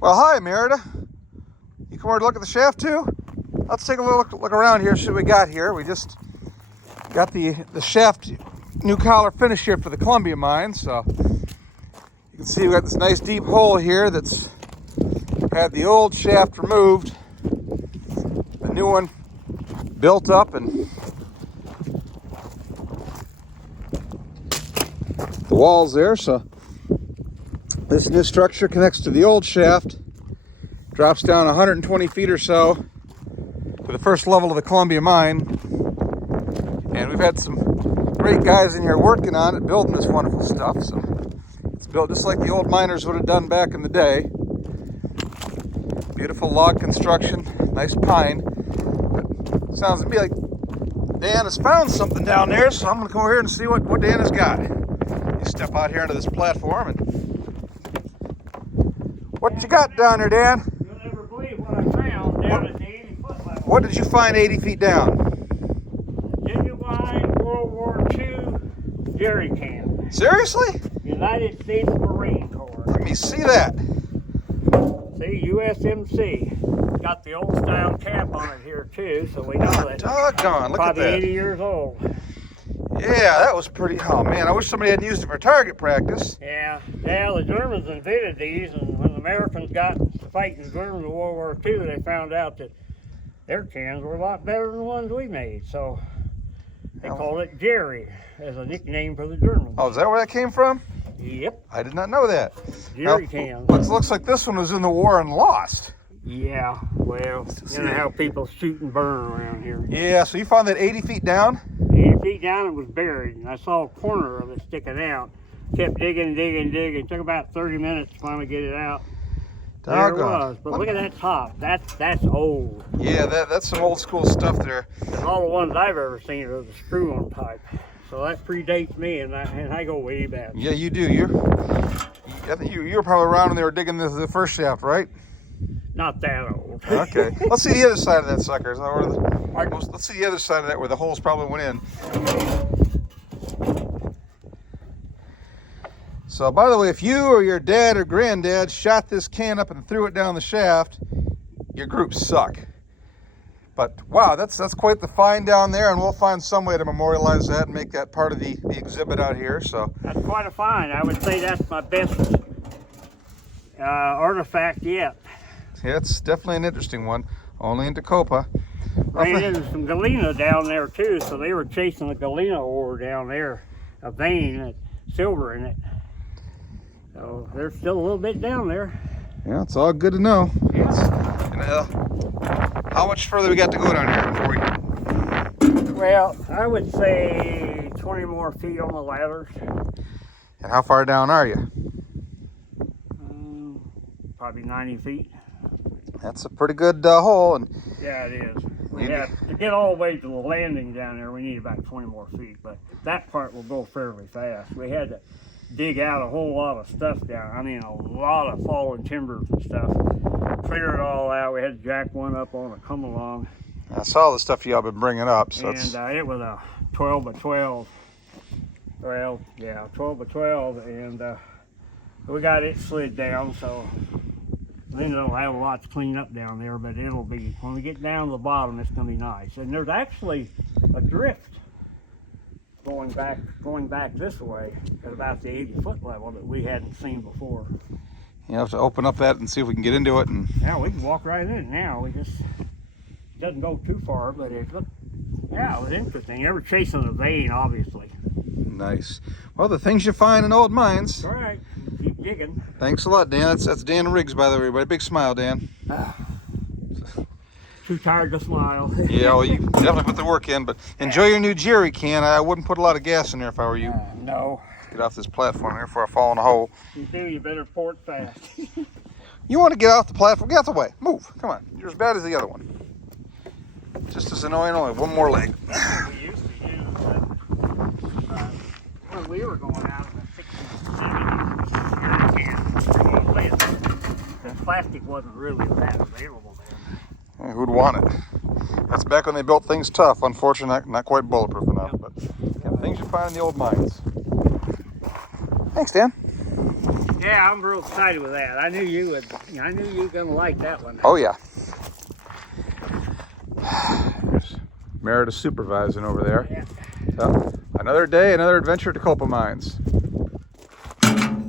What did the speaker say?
Well, hi, Merida. You come over to look at the shaft too? Let's take a look around here, see what we got here. We just got the shaft new collar finish here for the Columbia mine. So you can see we got this nice deep hole here that's had the old shaft removed, the new one built up, and the walls there. So this new structure connects to the old shaft, drops down 120 feet or so to the first level of the Columbia mine. And we've had some great guys in here working on it, building this wonderful stuff. So it's built just like the old miners would have done back in the day. Beautiful log construction, nice pine. But sounds to me like Dan has found something down there, so I'm gonna come over here and see what Dan has got. You step out here onto this platform and what you got down there, Dan? You'll never believe what I found down at the 80-foot level. What did you find 80 feet down? Genuine World War II jerry can. Seriously? United States Marine Corps. Let me see that. See, USMC. Got the old style cap on it here too, so we know that. Doggone, look at Probably that. 80 years old. Yeah, that was pretty, oh man, I wish somebody had used it for target practice. Yeah, the Germans invented these, and when the Americans got fighting the Germans in World War II, they found out that their cans were a lot better than the ones we made, so they called it Jerry as a nickname for the Germans. Oh, is that where that came from? Yep, I did not know that. Jerry cans. Looks like this one was in the war and lost. Yeah, well, you know how people shoot and burn around here. Yeah, so you found that 80 feet down? 80 feet down, it was buried, and I saw a corner of it sticking out. Kept digging. Took about 30 minutes to finally get it out. There it was. But look at that top. That's old. Yeah, that's some old school stuff there. And all the ones I've ever seen are the screw-on type. So that predates me, and I go way back. Yeah, you do. I think you were probably around when they were digging the first shaft, right? Not that old. Okay. Let's see the other side of that sucker. Let's see the other side of that where the holes probably went in. So, by the way, if you or your dad or granddad shot this can up and threw it down the shaft, your groups suck. But wow, that's quite the find down there, and we'll find some way to memorialize that and make that part of the exhibit out here. So that's quite a find. I would say that's my best artifact yet. yeah, it's definitely an interesting one. Only in Tecopa. Ran into some galena down there too, so they were chasing the galena ore down there, a vein with silver in it. So there's still a little bit down there. Yeah, it's all good to know. Yeah. How much further we got to go down here before we... Well, I would say 20 more feet on the ladders. And how far down are you? Probably 90 feet. That's a pretty good hole. And yeah, it is. To get all the way to the landing down there, we need about 20 more feet, but that part will go fairly fast. We had to dig out a whole lot of stuff down. I mean, a lot of fallen timbers and stuff. Clear it all out. We had to jack one up on a come along. I saw the stuff y'all been bringing up. So and it was a 12 by 12. Well, yeah, 12 by 12, and we got it slid down, so then it'll have a lot to clean up down there, but it'll be, when we get down to the bottom, it's going to be nice. And there's actually a drift going back this way at about the 80-foot level that we hadn't seen before. You have to open up that and see if we can get into it. And yeah, we can walk right in it now. It doesn't go too far, but it was interesting. They were chasing a vein, obviously. Nice. Well, the things you find in old mines. All right, keep digging. Thanks a lot, Dan. That's Dan Riggs, by the way, everybody. Big smile, Dan. Too tired to smile. Yeah, well, you definitely put the work in, but enjoy your new jerry can. I wouldn't put a lot of gas in there if I were you. No. Get off this platform here before I fall in a hole. You do, you better port fast. You want to get off the platform? Get out the way. Move. Come on. You're as bad as the other one. Just as annoying, only one more leg. We used to use when we were going out in the 60s and 70s, the plastic wasn't really that available then. Yeah, who'd want it? That's back when they built things tough. Unfortunately, not quite bulletproof enough, but yeah, things you find in the old mines. Thanks, Dan. Yeah, I'm real excited with that. I knew you would. I knew you were gonna like that one. Oh yeah. There's Meredith supervising over there. Yeah. So, another day, another adventure at Tecopa Mines.